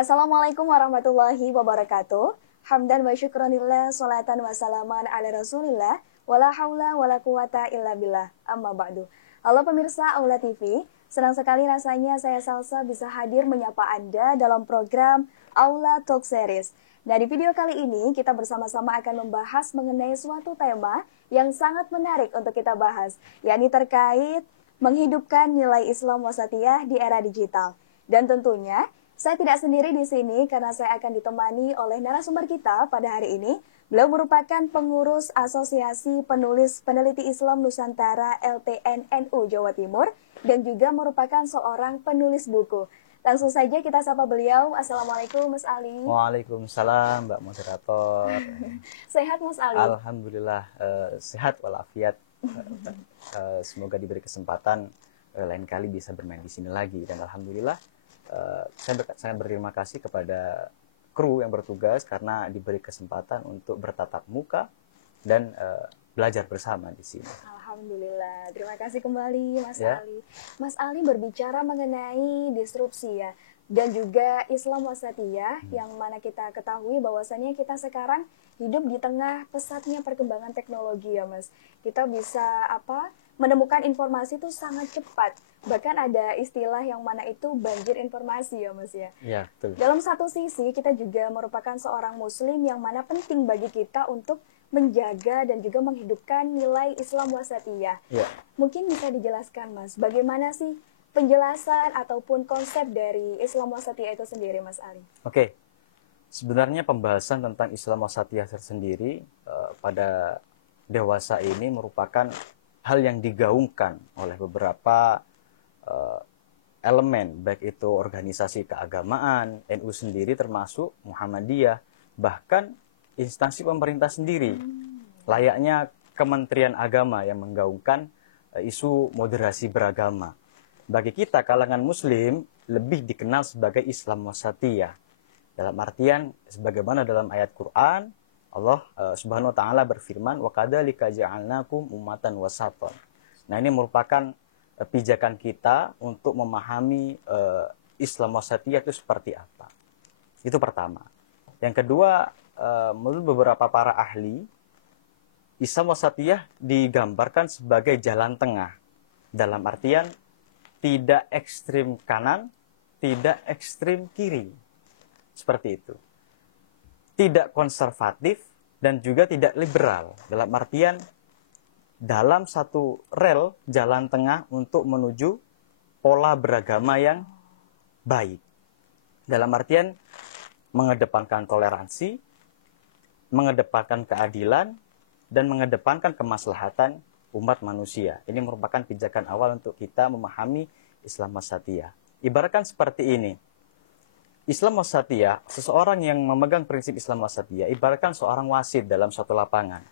Assalamualaikum warahmatullahi wabarakatuh. Hamdan wa syukranillah, salatan wa salaman ala rasulillah, wala haula wala quwata illa billah, amma ba'du. Halo pemirsa Aula TV, senang sekali rasanya saya Salsa bisa hadir menyapa Anda dalam program Aula Talk Series. Nah, di video kali ini kita bersama-sama akan membahas mengenai suatu tema yang sangat menarik untuk kita bahas, yakni terkait menghidupkan nilai Islam wasatiyah di era digital. Dan tentunya saya tidak sendiri di sini karena saya akan ditemani oleh narasumber kita pada hari ini. Beliau merupakan pengurus Asosiasi Penulis Peneliti Islam Nusantara LPNNU Jawa Timur dan juga merupakan seorang penulis buku. Langsung saja kita sapa beliau. Assalamualaikum Mas Ali. Waalaikumsalam Mbak Moderator. Sehat Mas Ali? Alhamdulillah sehat walafiat. Semoga diberi kesempatan lain kali bisa bermain di sini lagi, dan alhamdulillah saya berterima kasih kepada kru yang bertugas karena diberi kesempatan untuk bertatap muka dan belajar bersama di sini. Alhamdulillah, terima kasih kembali Mas Ali. Mas Ali berbicara mengenai disrupsi ya, dan juga Islam wasatiyah, yang mana kita ketahui bahwasannya kita sekarang hidup di tengah pesatnya perkembangan teknologi ya Mas. Kita bisa menemukan informasi itu sangat cepat. Bahkan ada istilah yang mana itu banjir informasi ya Mas ya. Iya, betul. Dalam satu sisi kita juga merupakan seorang muslim yang mana penting bagi kita untuk menjaga dan juga menghidupkan nilai Islam wasatiyah. Ya. Mungkin bisa dijelaskan Mas, bagaimana sih penjelasan ataupun konsep dari Islam wasatiyah itu sendiri Mas Ali? Oke. Sebenarnya pembahasan tentang Islam wasatiyah tersendiri pada dewasa ini merupakan hal yang digaungkan oleh beberapa elemen, baik itu organisasi keagamaan, NU sendiri termasuk Muhammadiyah, bahkan instansi pemerintah sendiri, layaknya Kementerian Agama yang menggaungkan isu moderasi beragama. Bagi kita kalangan muslim lebih dikenal sebagai Islam wasatiyah. Dalam artian sebagaimana dalam ayat Quran, Allah Subhanahu wa taala berfirman, "Wa kadzalika ja'alnakum ummatan wasatan." Nah, ini merupakan pijakan kita untuk memahami Islam wasatiyah itu seperti apa. Itu pertama. Yang kedua, menurut beberapa para ahli, Islam wasatiyah digambarkan sebagai jalan tengah. Dalam artian tidak ekstrim kanan, tidak ekstrim kiri. Seperti itu. Tidak konservatif dan juga tidak liberal. Dalam artian dalam satu rel jalan tengah untuk menuju pola beragama yang baik. Dalam artian mengedepankan toleransi, mengedepankan keadilan, dan mengedepankan kemaslahatan umat manusia. Ini merupakan pijakan awal untuk kita memahami Islam wasatiyah. Ibaratkan seperti ini. Islam wasatiyah, seseorang yang memegang prinsip Islam wasatiyah, ibaratkan seorang wasit dalam suatu lapangan.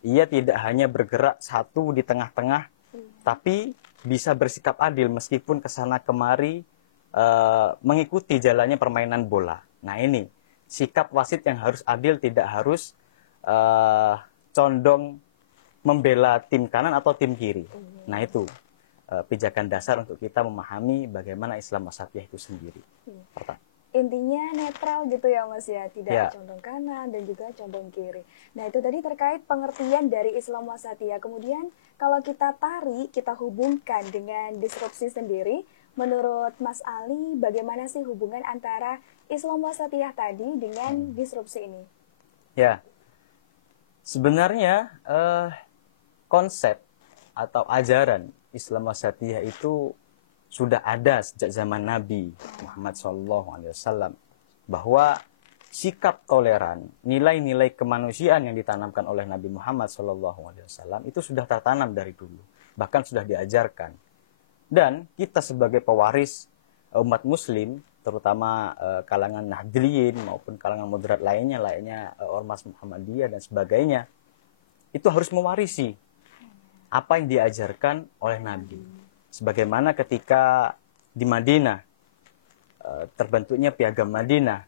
Ia tidak hanya bergerak satu di tengah-tengah, tapi bisa bersikap adil meskipun kesana kemari mengikuti jalannya permainan bola. Nah, ini sikap wasit yang harus adil, tidak harus condong membela tim kanan atau tim kiri. Nah, itu pijakan dasar untuk kita memahami bagaimana Islam wasatiyah itu sendiri. Pertama. Intinya netral gitu ya Mas ya, tidak condong kanan dan juga condong kiri. Nah, itu tadi terkait pengertian dari Islam wasatiyah. Kemudian kalau kita tarik, kita hubungkan dengan disrupsi sendiri, menurut Mas Ali bagaimana sih hubungan antara Islam wasatiyah tadi dengan disrupsi ini? Ya, sebenarnya konsep atau ajaran Islam wasatiyah itu sudah ada sejak zaman Nabi Muhammad SAW, bahwa sikap toleran, nilai-nilai kemanusiaan yang ditanamkan oleh Nabi Muhammad SAW itu sudah tertanam dari dulu, bahkan sudah diajarkan. Dan kita sebagai pewaris umat Muslim, terutama kalangan Nahdliyin maupun kalangan moderat lainnya Ormas Muhammadiyah dan sebagainya, itu harus mewarisi apa yang diajarkan oleh Nabi. Sebagaimana ketika di Madinah terbentuknya Piagam Madinah,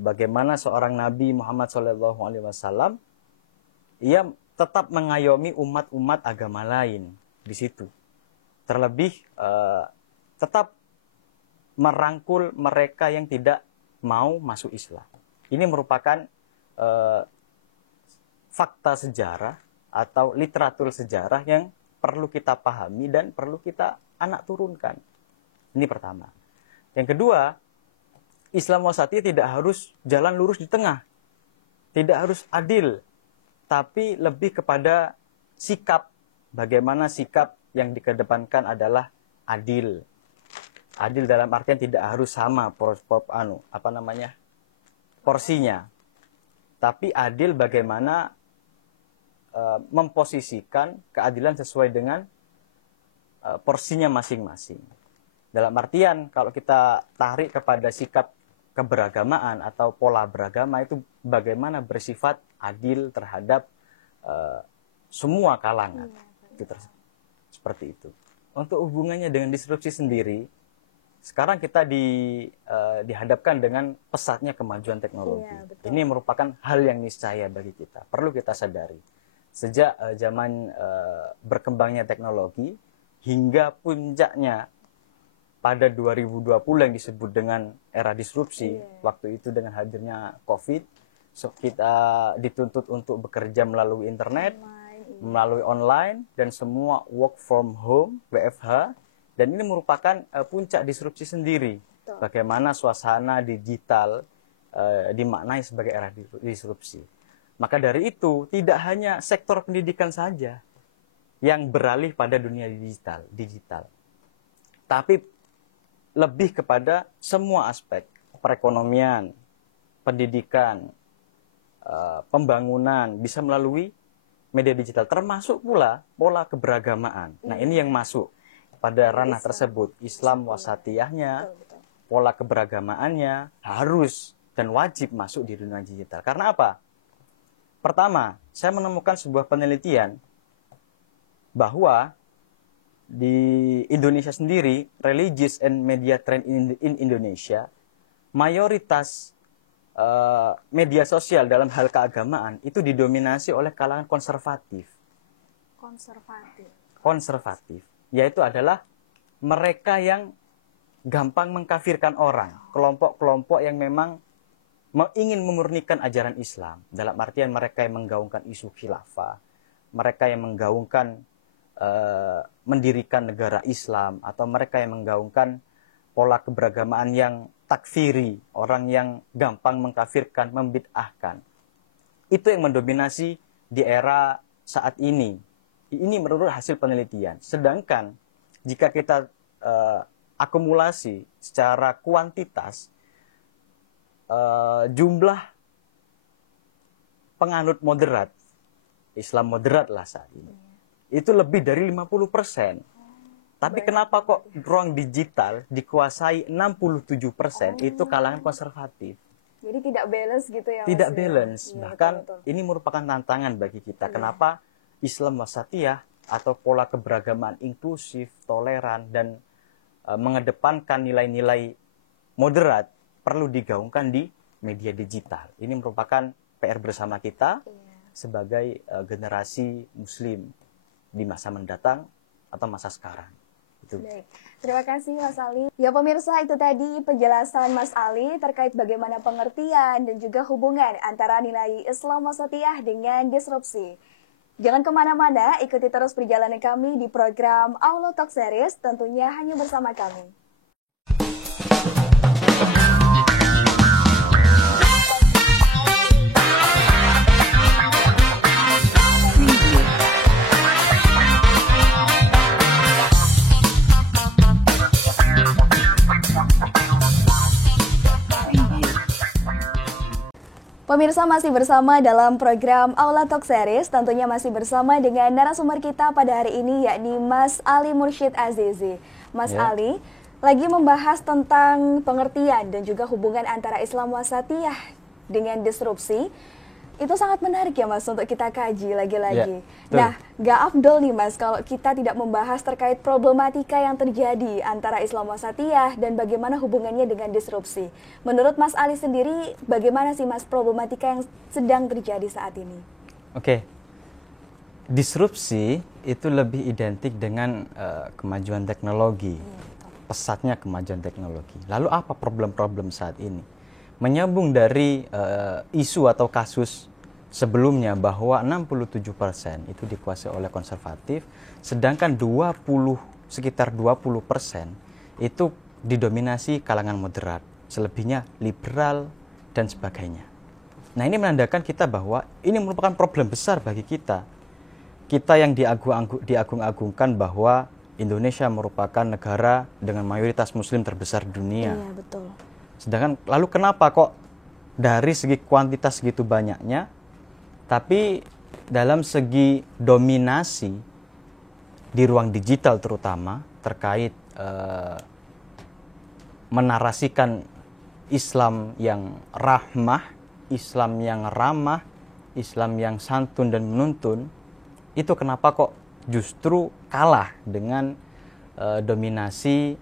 bagaimana seorang Nabi Muhammad SAW, ia tetap mengayomi umat-umat agama lain di situ. Terlebih tetap merangkul mereka yang tidak mau masuk Islam. Ini merupakan fakta sejarah atau literatur sejarah yang perlu kita pahami dan perlu kita anak turunkan. Ini pertama. Yang kedua, Islam wasatiyah tidak harus jalan lurus di tengah. Tidak harus adil, tapi lebih kepada sikap. Bagaimana sikap yang dikedepankan adalah adil. Adil dalam artian tidak harus sama porsinya. Tapi adil bagaimana memposisikan keadilan sesuai dengan porsinya masing-masing. Dalam artian kalau kita tarik kepada sikap keberagamaan atau pola beragama itu bagaimana bersifat adil terhadap semua kalangan. Seperti itu. Untuk hubungannya dengan disrupsi sendiri, sekarang kita dihadapkan dengan pesatnya kemajuan teknologi. Iya, ini merupakan hal yang niscaya bagi kita. Perlu kita sadari. Sejak zaman berkembangnya teknologi hingga puncaknya pada 2020 yang disebut dengan era disrupsi, waktu itu dengan hadirnya COVID, kita dituntut untuk bekerja melalui internet, melalui online, dan semua work from home, WFH, dan ini merupakan puncak disrupsi sendiri. Bagaimana suasana digital dimaknai sebagai era disrupsi. Maka dari itu, tidak hanya sektor pendidikan saja yang beralih pada dunia digital. Tapi lebih kepada semua aspek perekonomian, pendidikan, pembangunan bisa melalui media digital, termasuk pula pola keberagamaan. Nah, ini yang masuk pada ranah tersebut. Islam wasatiyahnya, pola keberagamaannya harus dan wajib masuk di dunia digital. Karena apa? Pertama, saya menemukan sebuah penelitian bahwa di Indonesia sendiri, religious and media trend in Indonesia, mayoritas media sosial dalam hal keagamaan itu didominasi oleh kalangan konservatif. Konservatif, yaitu adalah mereka yang gampang mengkafirkan orang, kelompok-kelompok yang memang ingin memurnikan ajaran Islam. Dalam artian mereka yang menggaungkan isu khilafah, mereka yang menggaungkan mendirikan negara Islam, atau mereka yang menggaungkan pola keberagamaan yang takfiri, orang yang gampang mengkafirkan, membid'ahkan. Itu yang mendominasi di era saat ini. Ini menurut hasil penelitian. Sedangkan jika kita akumulasi secara kuantitas, jumlah penganut moderat, Islam moderat lah saat ini, itu lebih dari 50%. Tapi kenapa kok ruang digital dikuasai 67% itu kalangan konservatif? Jadi tidak balance gitu ya, Mas? Tidak balance. Ya, bahkan betul. Ini merupakan tantangan bagi kita. Kenapa Islam wasatiyah atau pola keberagamaan inklusif, toleran, dan mengedepankan nilai-nilai moderat perlu digaungkan di media digital. Ini merupakan PR bersama kita sebagai generasi muslim di masa mendatang atau masa sekarang. Itu. Baik, terima kasih Mas Ali. Ya pemirsa, itu tadi penjelasan Mas Ali terkait bagaimana pengertian dan juga hubungan antara nilai Islam wasatiyah dengan disrupsi. Jangan kemana-mana, ikuti terus perjalanan kami di program Aula Talk Series, tentunya hanya bersama kami. Pemirsa, masih bersama dalam program Aula Talk Series, tentunya masih bersama dengan narasumber kita pada hari ini, yakni Mas Ali Mursyid Azizi. Mas Ali lagi membahas tentang pengertian dan juga hubungan antara Islam wasatiyah dengan disrupsi. Itu sangat menarik ya Mas untuk kita kaji lagi-lagi. Nah, gak afdol nih Mas kalau kita tidak membahas terkait problematika yang terjadi antara Islam wasatiyah dan bagaimana hubungannya dengan disrupsi. Menurut Mas Ali sendiri, bagaimana sih Mas problematika yang sedang terjadi saat ini? Oke. Disrupsi itu lebih identik dengan kemajuan teknologi. pesatnya kemajuan teknologi. Lalu apa problem-problem saat ini? Menyambung dari isu atau kasus sebelumnya bahwa 67% itu dikuasai oleh konservatif, sedangkan sekitar 20% itu didominasi kalangan moderat, selebihnya liberal dan sebagainya. Nah, ini menandakan kita bahwa ini merupakan problem besar bagi kita. Kita yang diagung-agungkan bahwa Indonesia merupakan negara dengan mayoritas muslim terbesar di dunia. Iya, betul. Sedangkan lalu kenapa kok dari segi kuantitas segitu banyaknya, tapi dalam segi dominasi di ruang digital terutama terkait menarasikan Islam yang rahmah, Islam yang ramah, Islam yang santun dan menuntun, itu kenapa kok justru kalah dengan dominasi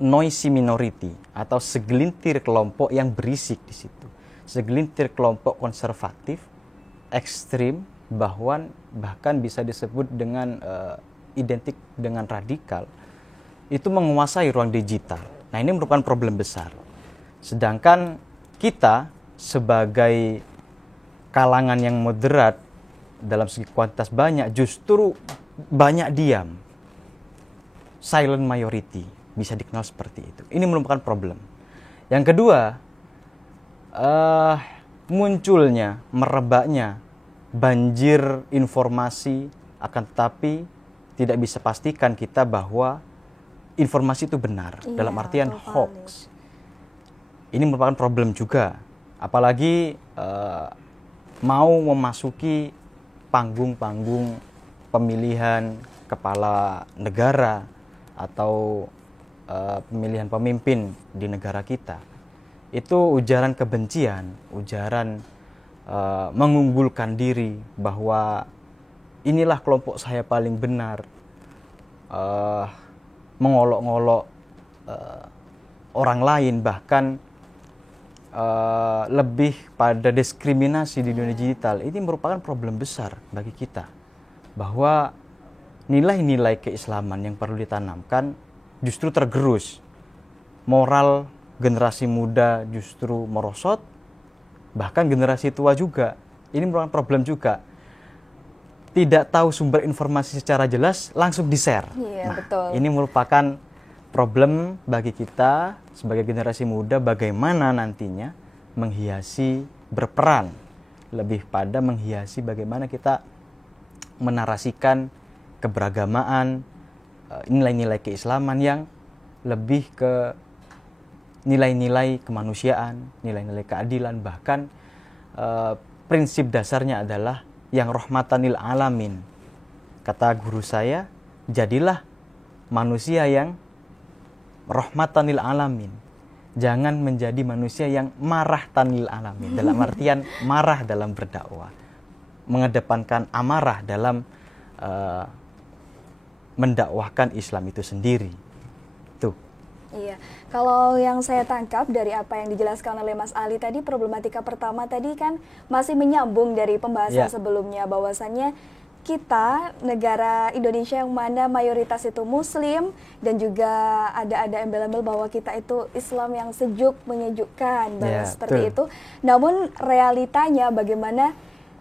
noisy minority atau segelintir kelompok yang berisik di situ. Segelintir kelompok konservatif, ekstrim, bahkan bisa disebut dengan identik dengan radikal, itu menguasai ruang digital. Nah, ini merupakan problem besar. Sedangkan kita sebagai kalangan yang moderat dalam segi kuantitas banyak, justru banyak diam. Silent majority, bisa dikenal seperti itu. Ini merupakan problem. Yang kedua, munculnya, merebaknya banjir informasi, akan tetapi tidak bisa pastikan kita bahwa informasi itu benar, dalam artian hoax. Ini merupakan problem juga. Apalagi mau memasuki panggung-panggung pemilihan kepala negara atau pemilihan pemimpin di negara kita. Itu ujaran kebencian, ujaran mengunggulkan diri bahwa inilah kelompok saya paling benar, mengolok-ngolok orang lain, bahkan lebih pada diskriminasi di dunia digital. Ini merupakan problem besar bagi kita, bahwa nilai-nilai keislaman yang perlu ditanamkan justru tergerus, moral generasi muda justru merosot, bahkan generasi tua juga. Ini merupakan problem juga, tidak tahu sumber informasi secara jelas langsung di-share. Iya, nah, betul. Ini merupakan problem bagi kita sebagai generasi muda, bagaimana nantinya menghiasi, berperan lebih pada menghiasi bagaimana kita menarasikan keberagamaan, nilai-nilai keislaman yang lebih ke nilai-nilai kemanusiaan, nilai-nilai keadilan, bahkan prinsip dasarnya adalah yang rahmatanil alamin. Kata guru saya, jadilah manusia yang rahmatanil alamin. Jangan menjadi manusia yang marah tanil alamin. Dalam artian marah dalam berdakwah, mengedepankan amarah dalam mendakwahkan Islam itu sendiri. Tuh. Iya, kalau yang saya tangkap dari apa yang dijelaskan oleh Mas Ali tadi, problematika pertama tadi kan masih menyambung dari pembahasan sebelumnya, bahwasannya kita negara Indonesia yang mana mayoritas itu Muslim dan juga ada embel-embel bahwa kita itu Islam yang sejuk, menyejukkan, seperti itu. Namun realitanya bagaimana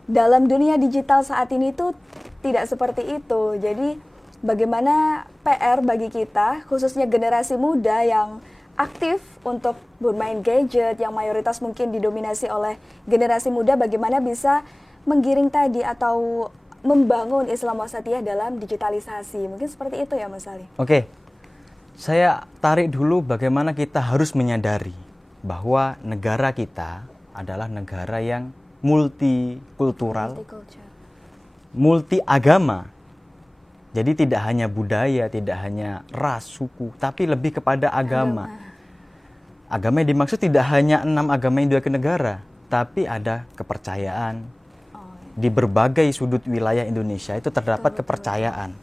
dalam dunia digital saat ini tuh tidak seperti itu. Jadi bagaimana PR bagi kita, khususnya generasi muda yang aktif untuk bermain gadget, yang mayoritas mungkin didominasi oleh generasi muda, bagaimana bisa menggiring tadi atau membangun Islam wasatiyah dalam digitalisasi. Mungkin seperti itu ya Mas Ali. Oke, saya tarik dulu bagaimana kita harus menyadari bahwa negara kita adalah negara yang multikultural, multi agama. Jadi tidak hanya budaya, tidak hanya ras, suku, tapi lebih kepada agama. Agama yang dimaksud tidak hanya 6 agama yang diakui negara, tapi ada kepercayaan. Di berbagai sudut wilayah Indonesia itu terdapat kepercayaan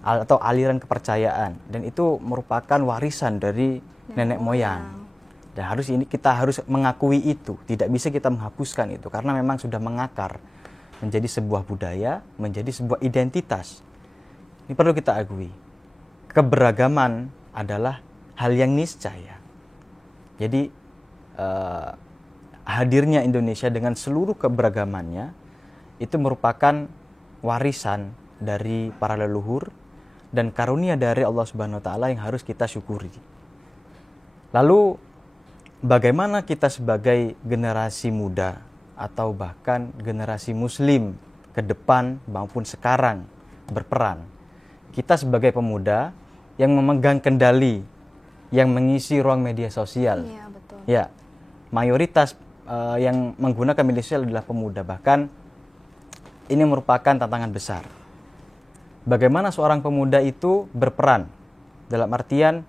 atau aliran kepercayaan, dan itu merupakan warisan dari nenek moyang. Dan kita harus mengakui itu, tidak bisa kita menghapuskan itu karena memang sudah mengakar menjadi sebuah budaya, menjadi sebuah identitas. Ini perlu kita akui. Keberagaman adalah hal yang niscaya. Jadi hadirnya Indonesia dengan seluruh keberagamannya itu merupakan warisan dari para leluhur dan karunia dari Allah Subhanahu wa taala yang harus kita syukuri. Lalu bagaimana kita sebagai generasi muda atau bahkan generasi muslim ke depan maupun sekarang berperan? Kita sebagai pemuda yang memegang kendali, yang mengisi ruang media sosial. Iya, betul. Ya, mayoritas yang menggunakan media sosial adalah pemuda. Bahkan ini merupakan tantangan besar. Bagaimana seorang pemuda itu berperan dalam artian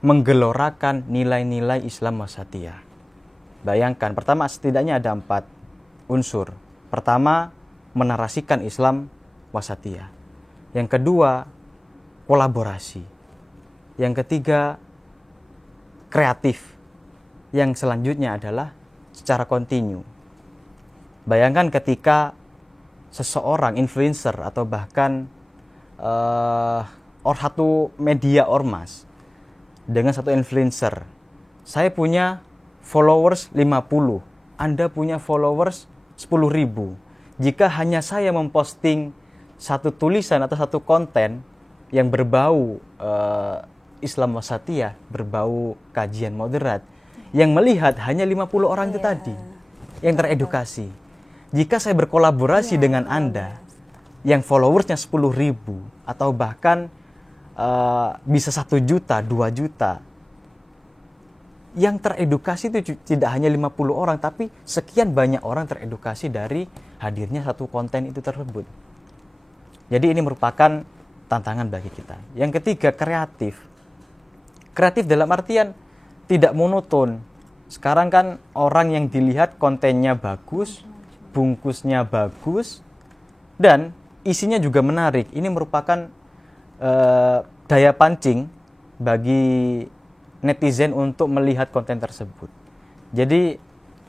menggelorakan nilai-nilai Islam wasatiyah. Bayangkan, pertama setidaknya ada 4 unsur. Pertama, menarasikan Islam wasatiyah. Yang kedua, kolaborasi. Yang ketiga, kreatif. Yang selanjutnya adalah secara kontinu. Bayangkan ketika seseorang influencer atau bahkan satu media ormas dengan satu influencer, saya punya followers 50, Anda punya followers 10.000. Jika hanya saya memposting satu tulisan atau satu konten yang berbau Islam wasatiyah, berbau kajian moderat, yang melihat hanya 50 orang itu tadi, yang teredukasi. Jika saya berkolaborasi dengan Anda, yang followersnya 10.000, atau bahkan bisa 1 juta, 2 juta, yang teredukasi itu tidak hanya 50 orang, tapi sekian banyak orang teredukasi dari hadirnya satu konten itu tersebut. Jadi ini merupakan tantangan bagi kita. Yang ketiga, kreatif. Kreatif dalam artian tidak monoton. Sekarang kan orang yang dilihat kontennya bagus, bungkusnya bagus, dan isinya juga menarik. Ini merupakan daya pancing bagi netizen untuk melihat konten tersebut. Jadi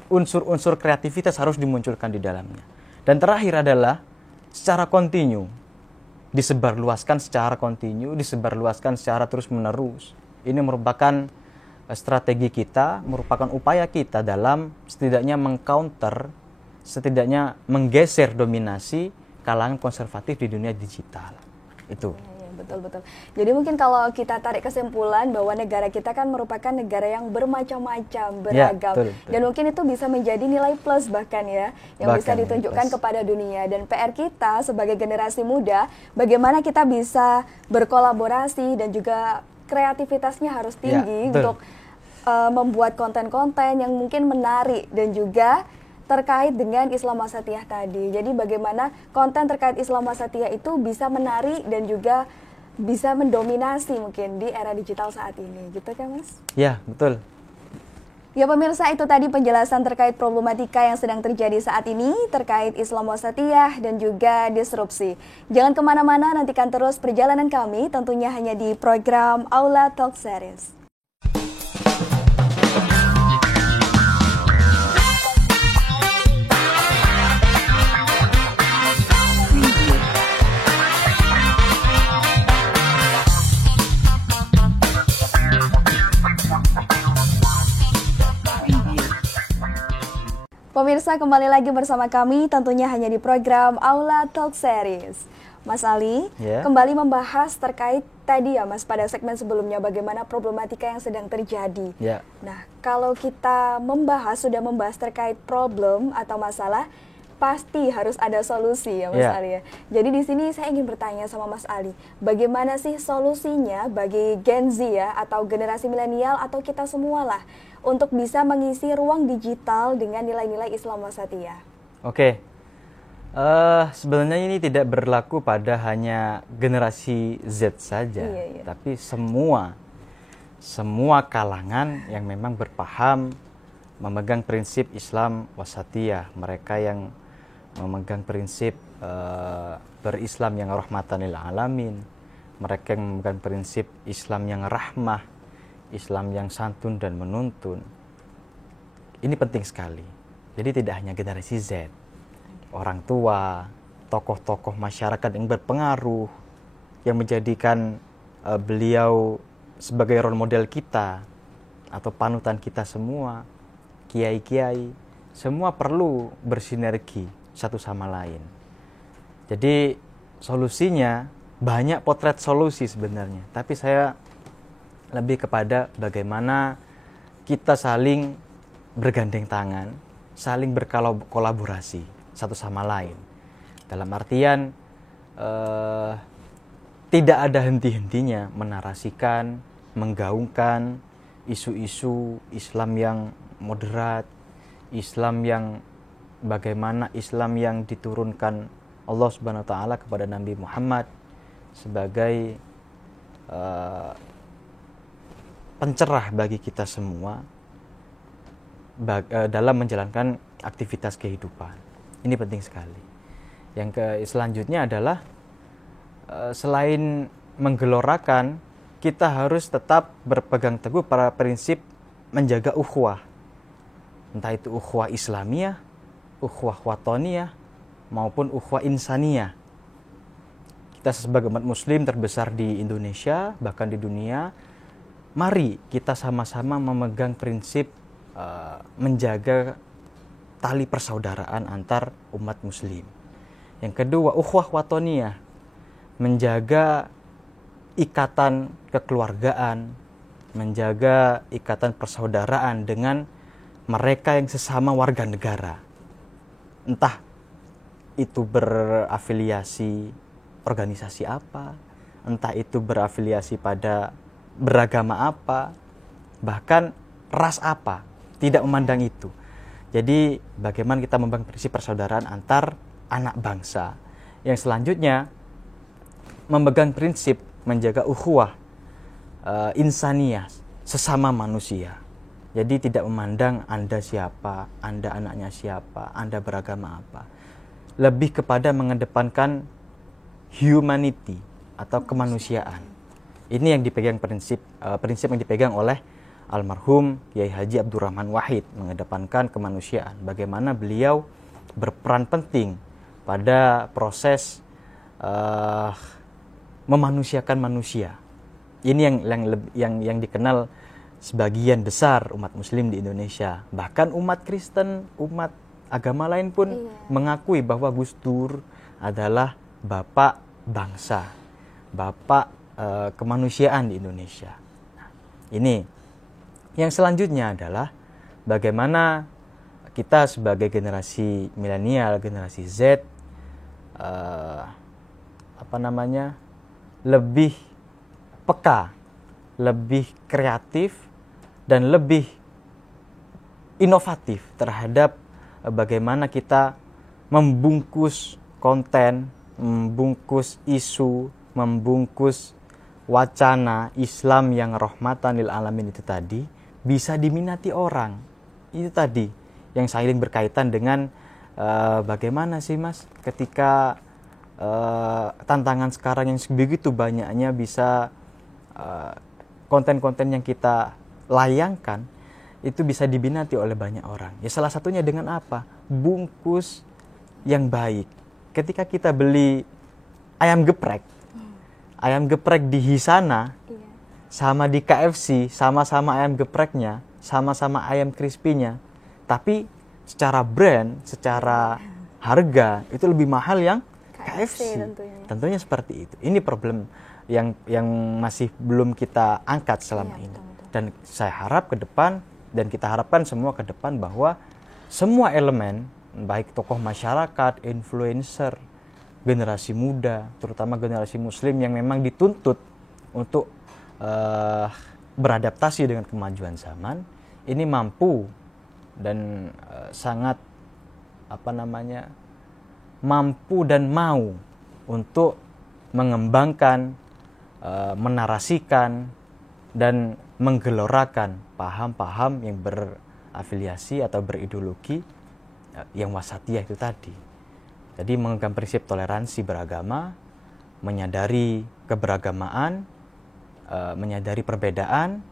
unsur-unsur kreativitas harus dimunculkan di dalamnya. Dan terakhir adalah secara kontinu. Disebarluaskan secara kontinu, disebarluaskan secara terus-menerus. Ini merupakan strategi kita, merupakan upaya kita dalam setidaknya mengcounter, setidaknya menggeser dominasi kalangan konservatif di dunia digital. Itu. Betul-betul. Jadi mungkin kalau kita tarik kesimpulan bahwa negara kita kan merupakan negara yang bermacam-macam, beragam. Betul. Dan mungkin itu bisa menjadi nilai plus bahkan ya, yang bisa ditunjukkan kepada dunia. Dan PR kita sebagai generasi muda, bagaimana kita bisa berkolaborasi dan juga kreativitasnya harus tinggi untuk membuat konten-konten yang mungkin menarik dan juga terkait dengan Islam wasatiyah tadi. Jadi bagaimana konten terkait Islam wasatiyah itu bisa menarik dan juga bisa mendominasi mungkin di era digital saat ini. Gitu kan, Mas? Ya, betul. Ya pemirsa, itu tadi penjelasan terkait problematika yang sedang terjadi saat ini terkait Islam wasatiyah dan juga disrupsi. Jangan kemana-mana, nantikan terus perjalanan kami tentunya hanya di program Aula Talk Series. Pemirsa, kembali lagi bersama kami tentunya hanya di program Aula Talk Series. Mas Ali, kembali membahas terkait tadi ya Mas, pada segmen sebelumnya bagaimana problematika yang sedang terjadi. Nah, kalau kita sudah membahas terkait problem atau masalah, pasti harus ada solusi ya Mas Ali ya. Jadi di sini saya ingin bertanya sama Mas Ali, bagaimana sih solusinya bagi Gen Z ya, atau generasi milenial atau kita semua lah, untuk bisa mengisi ruang digital dengan nilai-nilai Islam wasatiyah? Oke, sebenarnya ini tidak berlaku pada hanya generasi Z saja, tapi semua kalangan yang memang berpaham, memegang prinsip Islam wasatiyah, mereka yang memegang prinsip berislam yang rahmatan lil alamin, mereka yang memegang prinsip Islam yang rahmah, Islam yang santun dan menuntun. Ini penting sekali. Jadi tidak hanya generasi Z, orang tua, tokoh-tokoh masyarakat yang berpengaruh, yang menjadikan beliau sebagai role model kita atau panutan kita semua, kiai-kiai, semua perlu bersinergi satu sama lain. Jadi solusinya banyak, potret solusi sebenarnya, tapi saya lebih kepada bagaimana kita saling bergandeng tangan, saling berkolaborasi satu sama lain. Dalam artian tidak ada henti-hentinya menarasikan, menggaungkan isu-isu Islam yang moderat, Islam yang bagaimana Islam yang diturunkan Allah Subhanahu wa taala kepada Nabi Muhammad sebagai pencerah bagi kita semua dalam menjalankan aktivitas kehidupan. Ini penting sekali. Yang selanjutnya adalah selain menggelorakan, kita harus tetap berpegang teguh pada prinsip menjaga ukhuwah. Entah itu ukhuwah Islamiyah, ukhuwah watoniyah, maupun ukhuwah insaniyah. Kita sebagai umat muslim terbesar di Indonesia, bahkan di dunia, mari kita sama-sama memegang prinsip menjaga tali persaudaraan antar umat muslim. Yang kedua, ukhuwah watoniyah, menjaga ikatan kekeluargaan, menjaga ikatan persaudaraan dengan mereka yang sesama warga negara. Entah itu berafiliasi organisasi apa, entah itu berafiliasi pada beragama apa, bahkan ras apa, tidak memandang itu. Jadi bagaimana kita membangun prinsip persaudaraan antar anak bangsa. Yang selanjutnya memegang prinsip menjaga ukhuwah insaniyah, sesama manusia. Jadi tidak memandang Anda siapa, Anda anaknya siapa, Anda beragama apa. Lebih kepada mengedepankan humanity atau kemanusiaan. Ini yang dipegang prinsip yang dipegang oleh almarhum Kiai Haji Abdurrahman Wahid, mengedepankan kemanusiaan. Bagaimana beliau berperan penting pada proses memanusiakan manusia. Ini yang dikenal sebagian besar umat muslim di Indonesia. Bahkan umat Kristen, umat agama lain pun mengakui bahwa Gus Dur adalah bapak bangsa, bapak kemanusiaan di Indonesia. Nah, ini yang selanjutnya adalah bagaimana kita sebagai generasi milenial, generasi Z, lebih peka, lebih kreatif, dan lebih inovatif terhadap bagaimana kita membungkus konten, membungkus isu, membungkus wacana Islam yang rahmatan lil alamin itu tadi bisa diminati orang. Itu tadi yang saling berkaitan dengan bagaimana sih Mas ketika tantangan sekarang yang begitu banyaknya bisa konten-konten yang kita layangkan itu bisa diminati oleh banyak orang. Ya salah satunya dengan apa? Bungkus yang baik. Ketika kita beli ayam geprek di Hisana, sama di KFC, sama-sama ayam gepreknya, sama-sama ayam crispy-nya, tapi secara brand, secara harga itu lebih mahal yang KFC. Tentunya seperti itu. Ini problem yang masih belum kita angkat selama ini. Dan saya harap ke depan, dan kita harapkan semua ke depan, bahwa semua elemen, baik tokoh masyarakat, influencer, generasi muda, terutama generasi muslim yang memang dituntut untuk beradaptasi dengan kemajuan zaman, ini mampu dan sangat mampu dan mau untuk mengembangkan, menarasikan, dan menggelorakan paham-paham yang berafiliasi atau berideologi yang wasatiyah itu tadi. Jadi memegang prinsip toleransi beragama, menyadari keberagamaan, menyadari perbedaan,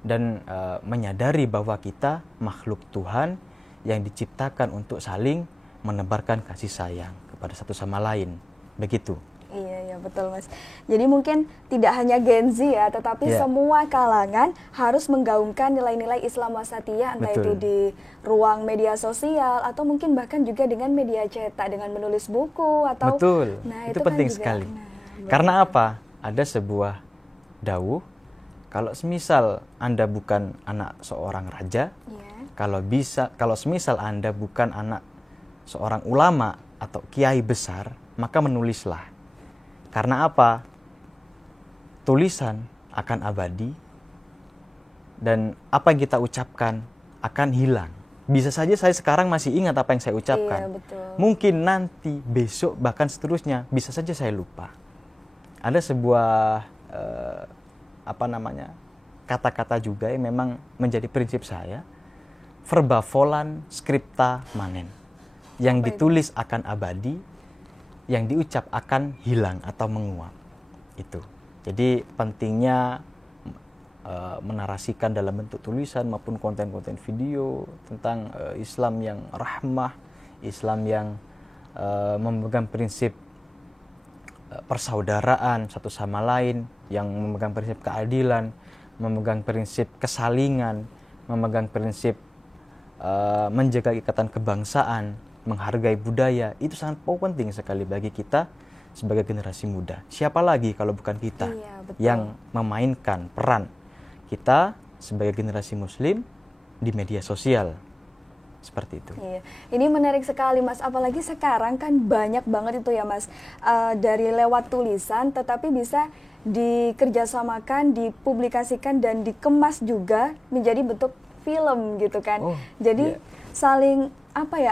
dan menyadari bahwa kita makhluk Tuhan yang diciptakan untuk saling menebarkan kasih sayang kepada satu sama lain. Begitu. Iya, betul Mas. Jadi mungkin tidak hanya Gen Z ya, tetapi semua kalangan harus menggaungkan nilai-nilai Islam wasatiyah, entah itu di ruang media sosial atau mungkin bahkan juga dengan media cetak, dengan menulis buku atau Nah, itu penting kan sekali. Karena apa? Ada sebuah dawuh, kalau semisal Anda bukan anak seorang raja, kalau semisal Anda bukan anak seorang ulama atau kiai besar, maka menulislah. Karena apa? Tulisan akan abadi dan apa yang kita ucapkan akan hilang. Bisa saja saya sekarang masih ingat apa yang saya ucapkan. Mungkin nanti, besok, bahkan seterusnya bisa saja saya lupa. Ada sebuah kata-kata juga yang memang menjadi prinsip saya. Verba volan scripta manen. Yang ditulis akan abadi, yang diucap akan hilang atau menguap. Itu. Jadi pentingnya menarasikan dalam bentuk tulisan maupun konten-konten video tentang Islam yang rahmah, Islam yang memegang prinsip persaudaraan satu sama lain, yang memegang prinsip keadilan, memegang prinsip kesalingan, memegang prinsip menjaga ikatan kebangsaan, menghargai budaya. Itu sangat penting sekali bagi kita sebagai generasi muda. Siapa lagi kalau bukan kita yang memainkan peran kita sebagai generasi muslim di media sosial. Seperti itu. Iya. Ini menarik sekali Mas, apalagi sekarang kan banyak banget itu ya Mas, dari lewat tulisan tetapi bisa dikerjasamakan, dipublikasikan dan dikemas juga menjadi bentuk film gitu kan. Jadi saling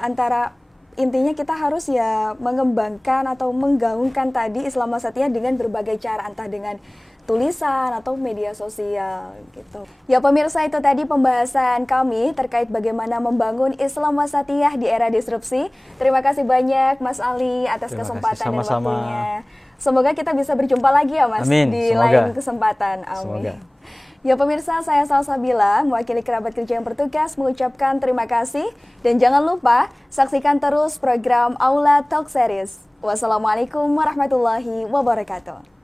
antara intinya kita harus ya mengembangkan atau menggaungkan tadi Islam wasatiyah dengan berbagai cara, entah dengan tulisan atau media sosial gitu. Ya pemirsa, itu tadi pembahasan kami terkait bagaimana membangun Islam wasatiyah di era disrupsi. Terima kasih banyak Mas Ali atas kesempatan dan waktunya. Semoga kita bisa berjumpa lagi ya Mas. Amin. Di lain kesempatan. Amin. Ya pemirsa, saya Salsabila mewakili kerabat kerja yang bertugas mengucapkan terima kasih dan jangan lupa saksikan terus program Aula Talk Series. Wassalamualaikum warahmatullahi wabarakatuh.